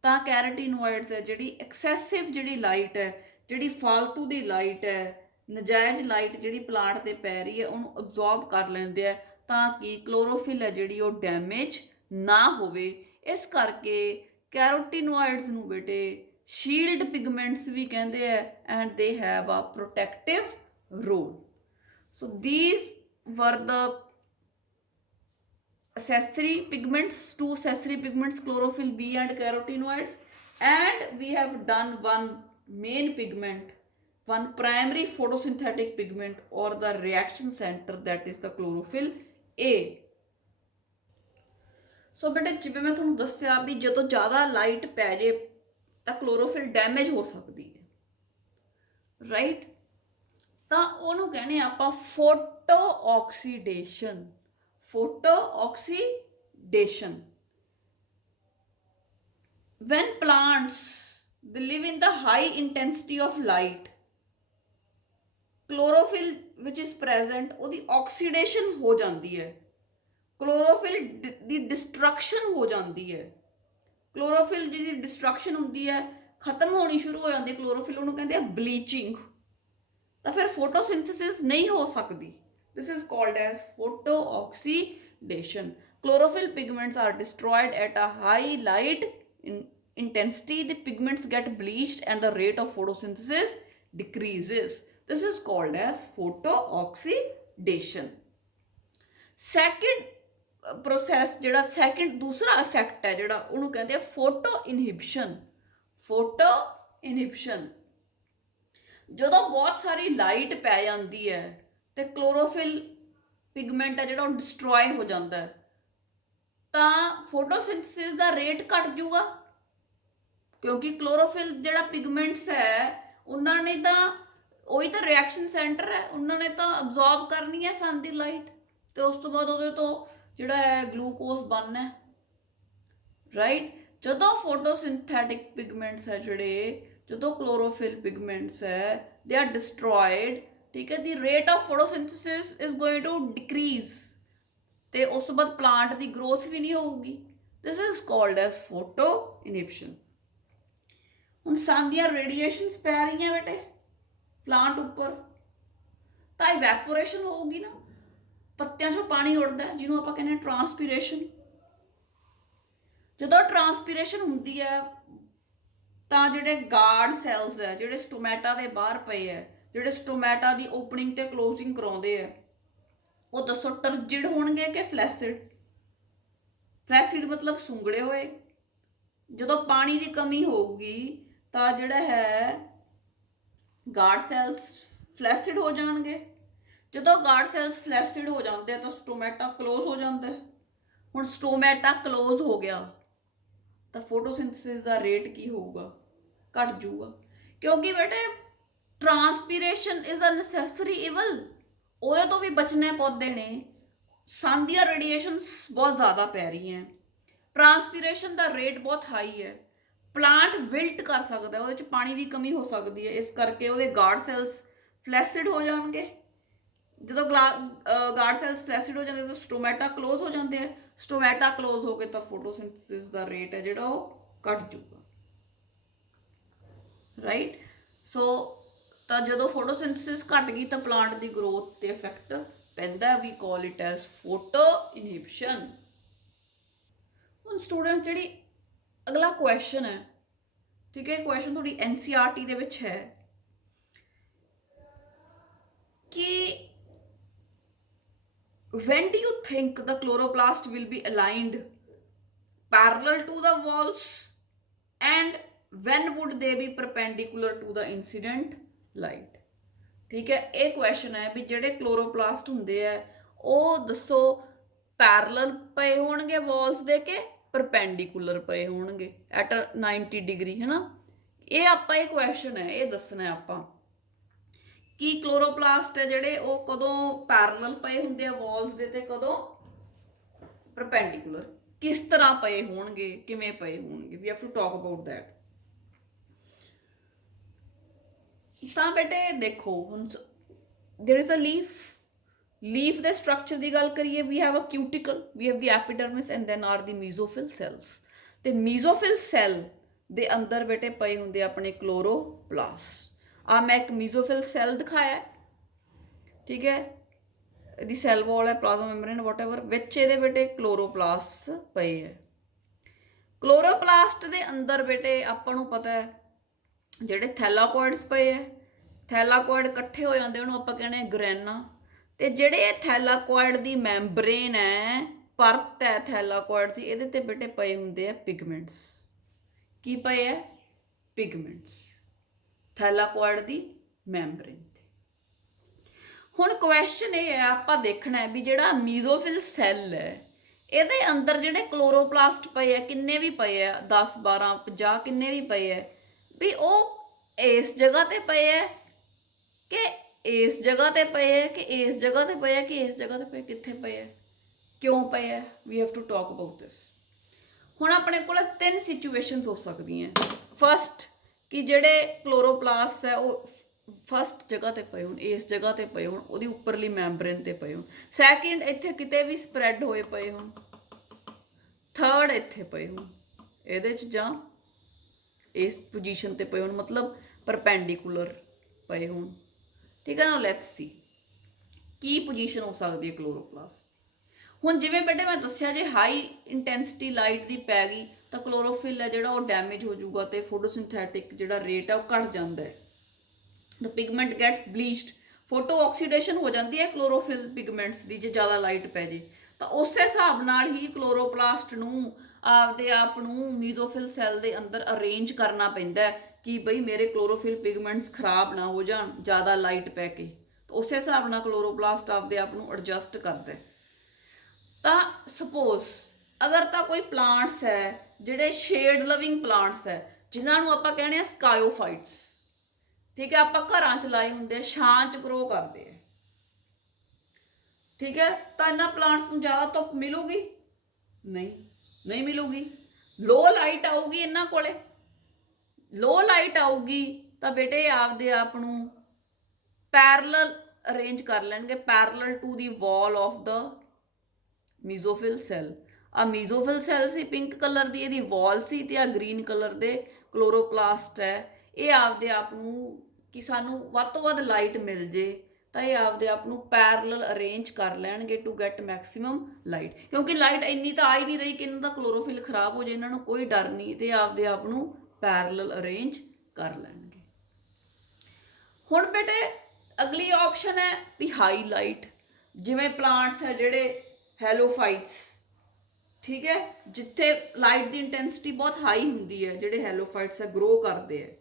ਤਾਂ ਕੈਰੋਟੀਨੋਇਡਸ ਹੈ ਜਿਹੜੀ ਐਕਸੈਸਿਵ ਜਿਹੜੀ ਲਾਈਟ ਹੈ, ਜਿਹੜੀ ਫਾਲਤੂ ਦੀ ਲਾਈਟ ਹੈ, ਨਜਾਇਜ਼ ਲਾਈਟ ਜਿਹੜੀ ਪਲਾਂਟ 'ਤੇ ਪੈ ਰਹੀ ਹੈ ਉਹਨੂੰ ਅਬਜ਼ੌਰਬ ਕਰ ਲੈਂਦੇ ਆ, ਤਾਂ ਕਿ ਕਲੋਰੋਫਿਲ ਹੈ ਜਿਹੜੀ ਉਹ ਡੈਮੇਜ ਨਾ ਹੋਵੇ। ਇਸ ਕਰਕੇ ਕੈਰੋਟੀਨੋਇਡਸ ਨੂੰ ਬੇਟੇ ਸ਼ੀਲਡ ਪਿਗਮੈਂਟਸ ਵੀ ਕਹਿੰਦੇ ਆ and they have a protective role. So these were the accessory pigments, 2 accessory pigments, chlorophyll B and carotenoids, and we have done one main pigment, one primary photosynthetic pigment or the reaction center, that is the chlorophyll A। ਸੋ ਬੇਟੇ ਜਿਵੇਂ ਮੈਂ ਤੁਹਾਨੂੰ ਦੱਸਿਆ ਵੀ ਜਦੋਂ ਜ਼ਿਆਦਾ light ਪੈ ਜੇ ਤਾਂ ਕਲੋਰੋਫਿਲ ਡੈਮੇਜ ਹੋ ਸਕਦੀ ਹੈ, ਰਾਈਟ। ਤਾਂ ਉਹਨੂੰ ਕਹਿੰਦੇ ਆਪਾਂ photo oxidation. Photo oxidation. When plants they live in the high intensity of light, chlorophyll which is present ਉਹਦੀ oxidation ਹੋ ਜਾਂਦੀ ਹੈ, chlorophyll ਦੀ destruction ਹੋ ਜਾਂਦੀ ਹੈ। chlorophyll ਜਿਹਦੀ destruction ਹੁੰਦੀ ਹੈ, ਖਤਮ ਹੋਣੀ ਸ਼ੁਰੂ ਹੋ ਜਾਂਦੀ chlorophyll, ਉਹਨੂੰ ਕਹਿੰਦੇ ਆ bleaching। ਤਾਂ ਫਿਰ photosynthesis ਨਹੀਂ ਹੋ ਸਕਦੀ। This is called as photooxidation. Chlorophyll pigments are destroyed at a high light intensity. The pigments get bleached and the rate of photosynthesis decreases. This is called as photooxidation. Second process ਜਿਹੜਾ second दूसरा effect है ਜਿਹੜਾ ਉਹਨੂੰ ਕਹਿੰਦੇ ਆ photo inhibition. Photo inhibition ਜਦੋਂ ਬਹੁਤ ਸਾਰੀ light ਪੈ ਜਾਂਦੀ ਹੈ ਤੇ ਕਲੋਰੋਫਿਲ ਪਿਗਮੈਂਟ ਹੈ ਜਿਹੜਾ ਉਹ ਡਿਸਟਰੋਏ ਹੋ ਜਾਂਦਾ ਹੈ ਤਾਂ ਫੋਟੋਸਿੰਥੇਸਿਸ ਦਾ ਰੇਟ ਘਟ ਜਾਊਗਾ ਕਿਉਂਕਿ ਕਲੋਰੋਫਿਲ ਜਿਹੜਾ ਪਿਗਮੈਂਟਸ ਹੈ ਉਹਨਾਂ ਨੇ ਤਾਂ ਉਹੀ ਤਾਂ ਰਿਐਕਸ਼ਨ ਸੈਂਟਰ ਹੈ ਉਹਨਾਂ ਨੇ ਤਾਂ ਅਬਜ਼ੌਰਬ ਕਰਨੀ ਹੈ ਸਨ ਦੀ ਲਾਈਟ ਤੇ ਉਸ ਤੋਂ ਬਾਅਦ ਉਹਦੇ ਤੋਂ ਜਿਹੜਾ ਹੈ ਗਲੂਕੋਜ਼ ਬਣਨਾ ਹੈ ਰਾਈਟ ਜਦੋਂ ਫੋਟੋਸਿੰਥੈਟਿਕ ਪਿਗਮੈਂਟਸ ਹੈ ਜਿਹੜੇ ਜਦੋਂ ਕਲੋਰੋਫਿਲ ਪਿਗਮੈਂਟਸ ਹੈ ਦੇ ਆਰ ਡਿਸਟਰੋਇਡ ਠੀਕ ਹੈ the rate of photosynthesis is going to decrease ਤੇ ਉਸ ਤੋਂ ਬਾਅਦ ਪਲਾਂਟ ਦੀ ਗਰੋਥ ਵੀ ਨਹੀਂ ਹੋਊਗੀ this is called as photo inhibition ਹੁਣ ਸਨ ਦੀਆਂ ਰੇਡੀਏਸ਼ਨਸ ਪੈ ਰਹੀਆਂ ਬੇਟੇ ਪਲਾਂਟ ਉੱਪਰ ਤਾਂ ਇਵੈਪੋਰੇਸ਼ਨ ਹੋਊਗੀ ਨਾ ਪੱਤਿਆਂ 'ਚੋਂ ਪਾਣੀ ਉੱਡਦਾ ਜਿਹਨੂੰ ਆਪਾਂ ਕਹਿੰਦੇ ਹਾਂ ਟਰਾਂਸਪੀਰੇਸ਼ਨ ਜਦੋਂ ਟਰਾਂਸਪੀਰੇਸ਼ਨ ਹੁੰਦੀ ਹੈ ਤਾਂ ਜਿਹੜੇ ਗਾਰਡ ਸੈਲਸ ਹੈ ਜਿਹੜੇ ਸਟੋਮੈਟਾ ਦੇ ਬਾਹਰ ਪਏ ਹੈ ਜਿਹੜੇ ਸਟੋਮੈਟਾ ਦੀ ਓਪਨਿੰਗ ਤੇ ਕਲੋਜ਼ਿੰਗ ਕਰਾਉਂਦੇ ਆ ਉਹ ਦੱਸੋ ਟਰਜਿਡ ਹੋਣਗੇ ਕਿ ਫਲੈਸਿਡ ਫਲੈਸਿਡ ਮਤਲਬ ਸੁੰਗੜੇ ਹੋਏ ਜਦੋਂ ਪਾਣੀ ਦੀ ਕਮੀ ਹੋਊਗੀ ਤਾਂ ਜਿਹੜਾ ਹੈ ਗਾਰਡ ਸੈਲਸ ਫਲੈਸਿਡ ਹੋ ਜਾਣਗੇ ਜਦੋਂ ਗਾਰਡ ਸੈਲਸ ਫਲੈਸਿਡ ਹੋ ਜਾਂਦੇ ਆ ਤਾਂ ਸਟੋਮੈਟਾ ਕਲੋਜ਼ ਹੋ ਜਾਂਦਾ ਹੈ ਹੁਣ ਸਟੋਮੈਟਾ ਕਲੋਜ਼ ਹੋ ਗਿਆ ਤਾਂ ਫੋਟੋਸਿੰਥੇਸਿਸ ਦਾ ਰੇਟ ਕੀ ਹੋਊਗਾ ਘਟ ਜਾਊਗਾ ਕਿਉਂਕਿ ਬੇਟੇ ਟਰਾਂਸਪੀਰੇਸ਼ਨ ਇਜ਼ ਅ ਨੈਸੈਸਰੀ ਇਵਲ ਉਹਦੇ ਤੋਂ ਵੀ ਬਚਣੇ ਪੌਦੇ ਨੇ ਸਨ ਦੀਆਂ ਰੇਡੀਏਸ਼ਨਸ ਬਹੁਤ ਜ਼ਿਆਦਾ ਪੈ ਰਹੀਆਂ ਟਰਾਂਸਪੀਰੇਸ਼ਨ ਦਾ ਰੇਟ ਬਹੁਤ ਹਾਈ ਹੈ ਪਲਾਂਟ ਵਿਲਟ ਕਰ ਸਕਦਾ ਉਹਦੇ 'ਚ ਪਾਣੀ ਦੀ ਕਮੀ ਹੋ ਸਕਦੀ ਹੈ ਇਸ ਕਰਕੇ ਉਹਦੇ ਗਾਰਡ ਸੈਲਸ ਫਲੈਸਿਡ ਹੋ ਜਾਣਗੇ ਜਦੋਂ ਗਾਰਡ ਸੈਲਸ ਫਲੈਸਿਡ ਹੋ ਜਾਂਦੇ ਤਾਂ ਸਟੋਮੈਟਾ ਕਲੋਜ਼ ਹੋ ਜਾਂਦੇ ਆ ਸਟੋਮੈਟਾ ਕਲੋਜ਼ ਹੋ ਕੇ ਤਾਂ ਫੋਟੋਸਿੰਥੇਸਿਸ ਦਾ ਰੇਟ ਹੈ ਜਿਹੜਾ ਉਹ ਘਟ ਜਾਊਗਾ ਰਾਈਟ ਸੋ ਤਾਂ ਜਦੋਂ ਫੋਟੋਸਿੰਥੇਸਿਸ ਘਟ ਗਈ ਤਾਂ ਪਲਾਂਟ ਦੀ ਗਰੋਥ ਤੇ ਇਫੈਕਟ ਪੈਂਦਾ ਵੀ call it S photo inhibition ਹੁਣ ਸਟੂਡੈਂਟਸ ਜਿਹੜੀ ਅਗਲਾ ਕੁਐਸਚਨ ਹੈ ਠੀਕ ਹੈ ਕੁਐਸਚਨ ਤੁਹਾਡੀ NCERT ਦੇ ਵਿੱਚ ਹੈ ਕਿ when do you think the chloroplast will be aligned parallel to the walls and when would they be perpendicular to the incident light ਠੀਕ ਹੈ ਇਹ ਕੁਐਸਚਨ ਹੈ ਵੀ ਜਿਹੜੇ ਕਲੋਰੋਪਲਾਸਟ ਹੁੰਦੇ ਆ ਉਹ ਦੱਸੋ ਪੈਰਲਲ ਪਏ ਹੋਣਗੇ ਵਾਲਸ ਦੇ ਕੇ ਪਰਪੈਂਡੀਕੂਲਰ ਪਏ ਹੋਣਗੇ ਐਟ 90 ਡਿਗਰੀ ਹੈ ਨਾ ਇਹ ਆਪਾਂ ਇਹ ਕੁਐਸਚਨ ਹੈ ਇਹ ਦੱਸਣਾ ਹੈ ਆਪਾਂ ਕਿ ਕਲੋਰੋਪਲਾਸਟ ਹੈ ਜਿਹੜੇ ਉਹ ਕਦੋਂ ਪੈਰਲਲ ਪਏ ਹੁੰਦੇ ਆ ਵਾਲਸ ਦੇ ਤੇ ਕਦੋਂ ਪਰਪੈਂਡੀਕੂਲਰ ਕਿਸ ਤਰ੍ਹਾਂ ਪਏ ਹੋਣਗੇ ਕਿਵੇਂ ਪਏ ਹੋਣਗੇ we have to talk about that ਤਾਂ ਬੇਟੇ ਦੇਖੋ ਹੁਣ देयर इज अ ਲੀਫ ਦੇ ਸਟਰਕਚਰ ਦੀ ਗੱਲ ਕਰੀਏ we have a cuticle we have the epidermis and then are the mesophyll cells ਤੇ ਮੀਜ਼ੋਫਿਲ ਸੈਲ ਦੇ ਅੰਦਰ ਬੇਟੇ ਪਏ ਹੁੰਦੇ ਆਪਣੇ ਕਲੋਰੋਪਲਾਸਟ ਆ ਮੈਂ ਇੱਕ ਮੀਜ਼ੋਫਿਲ ਸੈਲ ਦਿਖਾਇਆ ਠੀਕ ਹੈ ਇਹਦੀ ਸੈਲ ਵਾਲ ਹੈ ਪਲਾਜ਼ਮਾ ਮੈਂਬਰੇਨ ਵਾਟਐਵਰ ਵਿੱਚ ਇਹਦੇ ਬੇਟੇ ਕਲੋਰੋਪਲਾਸਟ ਪਏ ਹੈ ਕਲੋਰੋਪਲਾਸਟ ਦੇ ਅੰਦਰ ਬੇਟੇ ਆਪਾਂ ਨੂੰ ਪਤਾ ਹੈ ਜਿਹੜੇ ਥੈਲਾਕੋਇਡਸ ਪਏ ਹੈ ਥੈਲਾਕੋਇਡ ਇਕੱਠੇ ਹੋ ਜਾਂਦੇ ਉਹਨੂੰ ਆਪਾਂ ਕਹਿੰਦੇ ਗ੍ਰੈਨਾ ਤੇ ਜਿਹੜੇ ਇਹ ਥੈਲਾਕੋਇਡ ਦੀ ਮੈਂਬਰੇਨ ਹੈ ਪਰਤ ਹੈ ਥੈਲਾਕੋਇਡ ਦੀ ਇਹਦੇ ਤੇ ਬੇਟੇ ਪਏ ਹੁੰਦੇ ਆ ਪਿਗਮੈਂਟਸ ਕੀ ਪਏ ਹੈ ਪਿਗਮੈਂਟਸ ਥੈਲਾਕੋਇਡ ਦੀ ਮੈਂਬਰੇਨ ਤੇ ਹੁਣ ਕੁਐਸਚਨ ਇਹ ਹੈ ਆਪਾਂ ਦੇਖਣਾ ਹੈ ਵੀ ਜਿਹੜਾ ਮੀਜ਼ੋਫਿਲ ਸੈੱਲ ਹੈ ਇਹਦੇ ਅੰਦਰ ਜਿਹੜੇ ਕਲੋਰੋਪਲਾਸਟ ਪਏ ਹੈ ਕਿੰਨੇ ਵੀ ਪਏ ਹੈ 10 12 50 ਕਿੰਨੇ ਵੀ ਪਏ ਹੈ ਵੀ ਉਹ ਇਸ ਜਗ੍ਹਾ ਤੇ ਪਏ ਹੈ ਕਿ ਇਸ ਜਗ੍ਹਾ ਤੇ ਪਏ ਹੈ ਕਿ ਇਸ ਜਗ੍ਹਾ ਤੇ ਪਏ ਹੈ ਕਿ ਇਸ ਜਗ੍ਹਾ ਤੇ ਪਏ ਕਿੱਥੇ ਪਏ ਹੈ ਕਿਉਂ ਪਏ ਹੈ we have to talk about this ਹੁਣ ਆਪਣੇ ਕੋਲ 3 ਸਿਚੁਏਸ਼ਨਸ ਹੋ ਸਕਦੀਆਂ ਫਸਟ ਕਿ ਜਿਹੜੇ ਕਲੋਰੋਪਲਾਸਟ ਹੈ ਉਹ ਫਸਟ ਜਗ੍ਹਾ ਤੇ ਪਏ ਹੋਣ ਇਸ ਜਗ੍ਹਾ ਤੇ ਪਏ ਹੋਣ ਉਹਦੀ ਉੱਪਰਲੀ ਮੈਂਬਰੇਨ ਤੇ ਪਏ ਹੋਣ ਸੈਕਿੰਡ ਇੱਥੇ ਕਿਤੇ ਵੀ ਸਪਰੈਡ ਹੋਏ ਪਏ ਹੋਣ ਥਰਡ ਇੱਥੇ ਪਏ ਹੋਣ ਇਹਦੇ 'ਚ ਜਾਂ ਇਸ ਪੋਜੀਸ਼ਨ ਤੇ ਪਏ ਹੋਣ ਮਤਲਬ ਪਰਪੈਂਡੀਕੂਲਰ ਪਏ ਹੋਣ ਠੀਕ ਹੈ ਨਾ ਲੈਟਸ ਸੀ ਕੀ ਪੋਜੀਸ਼ਨ ਹੋ ਸਕਦੀ ਹੈ ਕਲੋਰੋਪਲਾਸਟ ਹੁਣ ਜਿਵੇਂ ਬੇਟੇ ਮੈਂ ਦੱਸਿਆ ਜੇ ਹਾਈ ਇੰਟੈਂਸਿਟੀ ਲਾਈਟ ਦੀ ਪੈ ਗਈ ਤਾਂ ਕਲੋਰੋਫਿਲ ਹੈ ਜਿਹੜਾ ਉਹ ਡੈਮੇਜ ਹੋ ਜਾਊਗਾ ਤੇ ਫੋਟੋਸਿੰਥੈਟਿਕ ਜਿਹੜਾ ਰੇਟ ਹੈ ਉਹ ਘਟ ਜਾਂਦਾ ਹੈ the pigment gets bleached, photo oxidation हो जाती है क्लोरोफिल पिगमेंट्स की जे ज़्यादा लाइट पै जे। तो उस हिसाब नाल ही क्लोरोप्लास्ट नूं आपदे आप नूं मीजोफिल सैल दे अंदर अरेंज करना पैंदा है कि बई मेरे क्लोरोफिल पिगमेंट्स खराब ना हो जान ज़्यादा लाइट पै के। तो उस हिसाब नाल क्लोरोप्लास्ट आपदे आप नूं एडजस्ट करता है। तो सपोज अगर तो कोई प्लांट्स है ਜਿਹੜੇ शेड लविंग प्लांट्स है जिन्होंने आप कहने स्कायोफाइट्स, ठीक है, आप घर च लाए होंगे छां च ग्रो करते हैं, ठीक है, तो इन्होंने प्लांट्स को ज़्यादा धुप मिलूगी नहीं, नहीं मिलूगी। लो लाइट आऊगी इन्हों को, लो लाइट आऊगी तो बेटे आपदे आप पैरलल अरेंज कर लेंगे, parallel to the wall of the mesophyll cell. आ मीजोफिल सैल सी पिंक कलर की यदि वॉल सी ते आ ग्रीन कलर दे क्लोरोप्लास्ट है, ये आपदे आप कि सानू वध तो वध लाइट मिल जे तो ये आपदे आप पैरलल अरेंज कर लैणगे टू गैट मैक्सीमम लाइट, क्योंकि लाइट इन्नी तो आ ही नहीं रही कि इन्हों का क्लोरोफिल खराब हो जाए, इन्होंने कोई डर नहीं, तो आपदे आप पैरलल अरेंज कर लैणगे। हुण बेटे अगली ऑप्शन है भी हाई लाइट, जिमें प्लांट्स है जेडे हैलोफाइट्स, ठीक है, जिथे लाइट की इंटेंसिटी बहुत हाई होंगी है, जेडे हैलोफाइट्स है ग्रो करते हैं,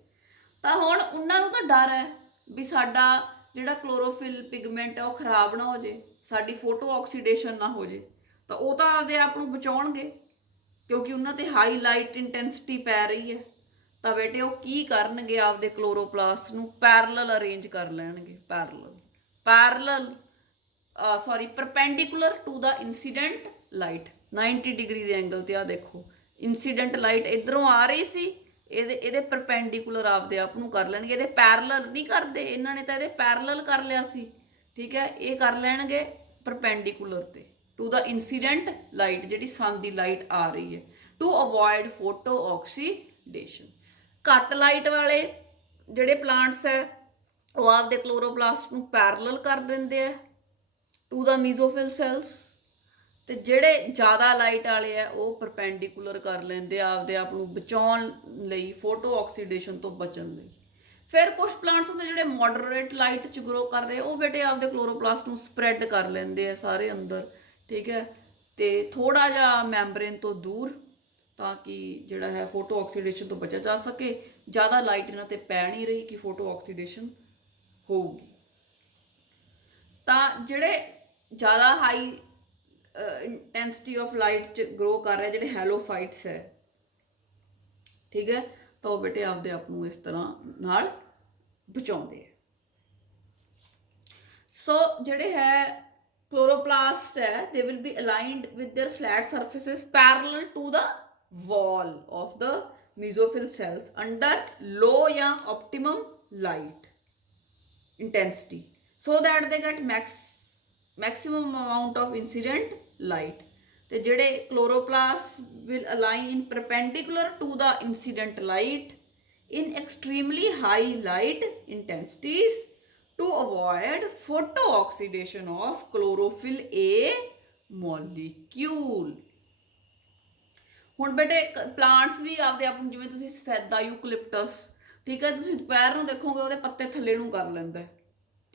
तो हुण उन्होंने तो डर है भी साडा जिहड़ा क्लोरोफिल पिगमेंट है वह खराब ना हो जाए, साडी फोटो ऑक्सीडेशन ना हो जाए, तो वह तो आपदे आप बचाउणगे क्योंकि उन्होंने तो हाई लाइट इंटेंसिटी पै रही है। तो बेटे वो की करनगे आपदे क्लोरोप्लास्ट नूं पैरलल अरेंज कर लैणगे, parallel parallel sorry perpendicular to the incident light 90 degree के एंगल ते आ देखो इंसीडेंट लाइट इधरों आ रही सी, ये परपेंडिकुलर आपदे आप कर लैणगे, ये पैरलल नहीं करते, इन्होंने तो ये पैरलल कर लिया सी, ठीक है, ये कर लैणगे परपेंडिकुलर ते टू द इंसीडेंट लाइट जिहड़ी सन की लाइट आ रही है, टू अवॉइड फोटो ऑक्सीडेशन। घट लाइट वाले जिहड़े प्लांट्स है वो आपदे क्लोरोप्लास्ट नूं पैरलल कर देंदे है टू द मीजोफिल सैल्स, तो जेडे ज़्यादा लाइट वाले है वो परपेंडिकुलर कर लेंगे आपदे आप बचाने लई, फोटो ऑक्सीडेशन तो बचन लई। फिर कुछ प्लांट्स होंगे जोड़े मॉडरेट लाइट च ग्रो कर रहे, वो बेटे आपदे क्लोरोप्लास्ट स्प्रैड कर लेंगे है सारे अंदर, ठीक है, तो थोड़ा जा मैंबरेन तो दूर, ताकि जिहड़ा है फोटो ऑक्सीडेशन तो बचा जा सके, ज़्यादा लाइट इन्हां ते पै नहीं रही कि फोटो ऑक्सीडेशन होगी। तो जिहड़े ज़्यादा हाई इंटेंसिटी ऑफ लाइट च ग्रो कर रहे जिहड़े हैलोफाइट्स है, ठीक है, तो बेटे आपदे आप इस तरह नाल बचाउंदे है। सो जिहड़े है क्लोरोप्लास्ट है they will be aligned with their flat surfaces parallel to the wall of the mesophyll cells under low या optimum light intensity so that they get maximum amount of incident light। तो जेडे chloroplast will align in perpendicular to the incident light in extremely high light intensities to avoid photo oxidation of chlorophyll A molecule। ਹੁਣ बेटे plants भी आपदे आप जिवें तुसीं सफेदा eucalyptus, ठीक है, तुसीं दोपहर नूं देखोगे ਉਹਦੇ पत्ते थल्ले नूं कर लैंदा है,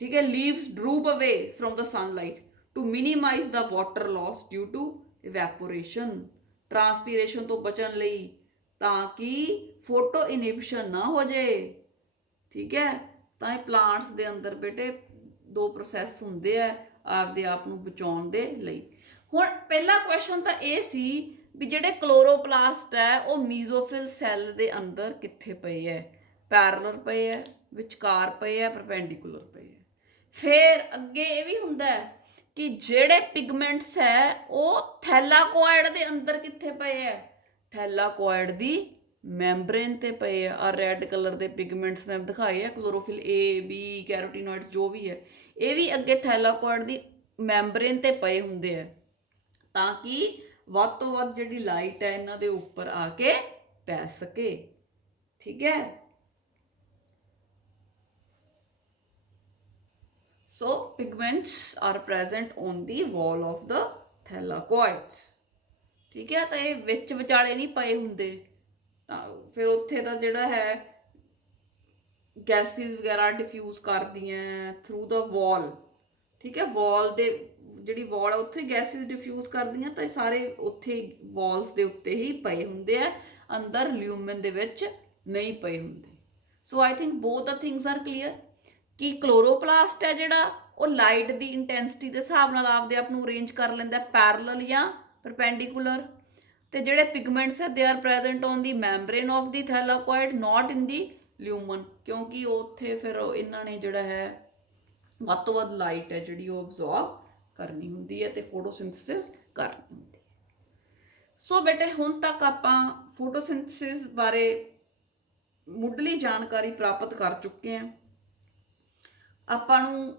ठीक है, leaves droop away from the sunlight to minimise the water loss due to evaporation, transpiration तो बचन लई ताकि फोटो इनिबिशन ना हो जाए, ठीक है। तो प्लांट्स दे अंदर बेटे दो प्रोसैस होंदे आ आपदे आप नूं बचाउण दे लई। हुण पहला क्वेश्चन तो ये सी भी जिहड़े क्लोरोप्लास्ट है वो मीजोफिल सैल दे अंदर कित्थे पए है, पैरलर पे है, विचकार पे है, परपेंडिकुलर पे है। फिर अगे ये भी हुंदा है कि जेड़े पिगमेंट्स है वो थैलाकोइड दे अंदर कित्थे पे है, थैलाकोइड दी मैंब्रेन ते पे है। और रैड कलर के पिगमेंट्स मैं दिखाए है क्लोरोफिल ए बी कैरोटीनॉइड्स जो भी है, ये भी अगे थैलाकोइड दी मैंब्रेन ते पे हुंदे है ताकि वध तो वध जिहड़ी लाइट है इन्हां दे उपर आके पै सके, ठीक है। So pigments are present on the wall of the thylakoids, ठीक है, तो ये विच विचाले नहीं पए हुंदे, फिर उत्थे दा जिहड़ा है ਗੈਸਿਸ ਵਗੈਰਾ ਡਿਫਿਊਜ਼ ਕਰਦੀਆਂ ਥਰੂ ਦਾ ਵਾਲ, ਠੀਕ ਹੈ। ਵਾਲ ਦੇ ਜਿਹੜੀ ਵਾਲ ਆ ਉੱਥੇ ਗੈਸਿਸ ਡਿਫਿਊਜ਼ ਕਰਦੀਆਂ, ਤਾਂ ਇਹ ਸਾਰੇ ਉੱਥੇ ਵਾਲਸ ਦੇ ਉੱਤੇ ਹੀ ਪਏ ਹੁੰਦੇ ਆ, ਅੰਦਰ ਲਿਊਮਨ ਦੇ ਵਿੱਚ ਨਹੀਂ ਪਏ ਹੁੰਦੇ। So I think both the things are clear ਕਿ ਕਲੋਰੋਪਲਾਸਟ ਹੈ ਜਿਹੜਾ ਉਹ ਲਾਈਟ ਦੀ ਇੰਟੈਂਸਿਟੀ ਦੇ ਹਿਸਾਬ ਨਾਲ ਆਪਦੇ ਆਪ ਨੂੰ ਅਰੇਂਜ ਕਰ ਲੈਂਦਾ ਪੈਰਲਲ ਜਾਂ ਪਰਪੈਂਡੀਕੂਲਰ, ਤੇ ਜਿਹੜੇ ਪਿਗਮੈਂਟਸ ਹੈ they are present on the membrane of the thylakoid, not in the lumen, ਕਿਉਂਕਿ ਉੱਥੇ ਫਿਰ ਇਹਨਾਂ ਨੇ ਜਿਹੜਾ ਹੈ ਵੱਧ ਤੋਂ ਵੱਧ ਲਾਈਟ ਹੈ ਜਿਹੜੀ ਉਹ ਅਬਜ਼ੌਰਬ ਕਰਨੀ ਹੁੰਦੀ ਹੈ ਤੇ ਫੋਟੋਸਿੰਥੇਸਿਸ ਕਰਨੀ ਹੁੰਦੀ ਹੈ। ਸੋ ਬੇਟੇ ਹੁਣ ਤੱਕ ਆਪਾਂ ਫੋਟੋਸਿੰਥੇਸਿਸ ਬਾਰੇ ਮੁੱਢਲੀ ਜਾਣਕਾਰੀ ਪ੍ਰਾਪਤ ਕਰ ਚੁੱਕੇ ਹਾਂ। ਆਪਾਂ ਨੂੰ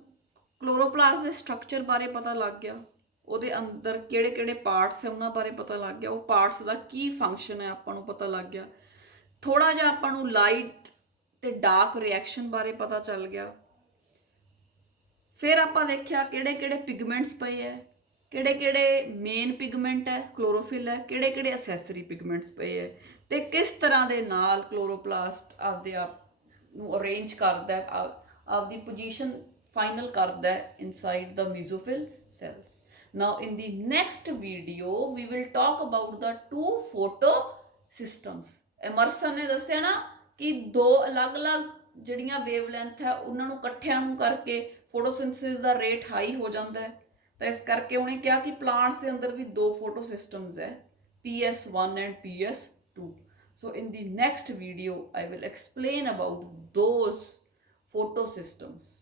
ਕਲੋਰੋਪਲਾਸਟ ਦੇ ਸਟਰਕਚਰ ਬਾਰੇ ਪਤਾ ਲੱਗ ਗਿਆ, ਉਹਦੇ ਅੰਦਰ ਕਿਹੜੇ ਕਿਹੜੇ ਪਾਰਟਸ ਹੈ ਉਹਨਾਂ ਬਾਰੇ ਪਤਾ ਲੱਗ ਗਿਆ, ਉਹ ਪਾਰਟਸ ਦਾ ਕੀ ਫੰਕਸ਼ਨ ਹੈ ਆਪਾਂ ਨੂੰ ਪਤਾ ਲੱਗ ਗਿਆ। ਥੋੜਾ ਜਿਹਾ ਆਪਾਂ ਨੂੰ ਲਾਈਟ ਤੇ ਡਾਰਕ ਰਿਐਕਸ਼ਨ ਬਾਰੇ ਪਤਾ ਚੱਲ ਗਿਆ। ਫਿਰ ਆਪਾਂ ਦੇਖਿਆ ਕਿਹੜੇ ਕਿਹੜੇ ਪਿਗਮੈਂਟਸ ਪਏ ਹੈ, ਕਿਹੜੇ ਕਿਹੜੇ ਮੇਨ ਪਿਗਮੈਂਟ ਹੈ, ਕਲੋਰੋਫਿਲ ਹੈ, ਕਿਹੜੇ ਕਿਹੜੇ ਅਸੈਸਰੀ ਪਿਗਮੈਂਟਸ ਪਏ ਹੈ, ਤੇ ਕਿਸ ਤਰ੍ਹਾਂ ਦੇ ਨਾਲ ਕਲੋਰੋਪਲਾਸਟ ਆਪਦੇ ਆਪ ਨੂੰ ਅਰੇਂਜ ਕਰਦਾ, ਆਪਦੀ ਪੋਜੀਸ਼ਨ ਫਾਈਨਲ ਕਰਦਾ inside the mesophyll cells. Now in the next video we will talk about the two photo systems. Emerson ਨੇ ਦੱਸਿਆ ਨਾ ਕਿ ਦੋ ਅਲੱਗ-ਅਲੱਗ ਜਿਹੜੀਆਂ ਵੇਵਲੈਂਥ ਹੈ ਉਹਨਾਂ ਨੂੰ ਇਕੱਠਿਆਂ ਨੂੰ ਕਰਕੇ ਫੋਟੋਸਿੰਥੇਸਿਸ ਦਾ ਰੇਟ ਹਾਈ ਹੋ ਜਾਂਦਾ ਹੈ, ਤਾਂ ਇਸ ਕਰਕੇ ਉਹਨੇ ਕਿਹਾ ਕਿ ਪਲਾਂਟਸ ਦੇ ਅੰਦਰ ਵੀ ਦੋ ਫੋਟੋ ਸਿਸਟਮਸ ਹੈ, PS1 and PS2. So in the next video I will explain about those photo systems.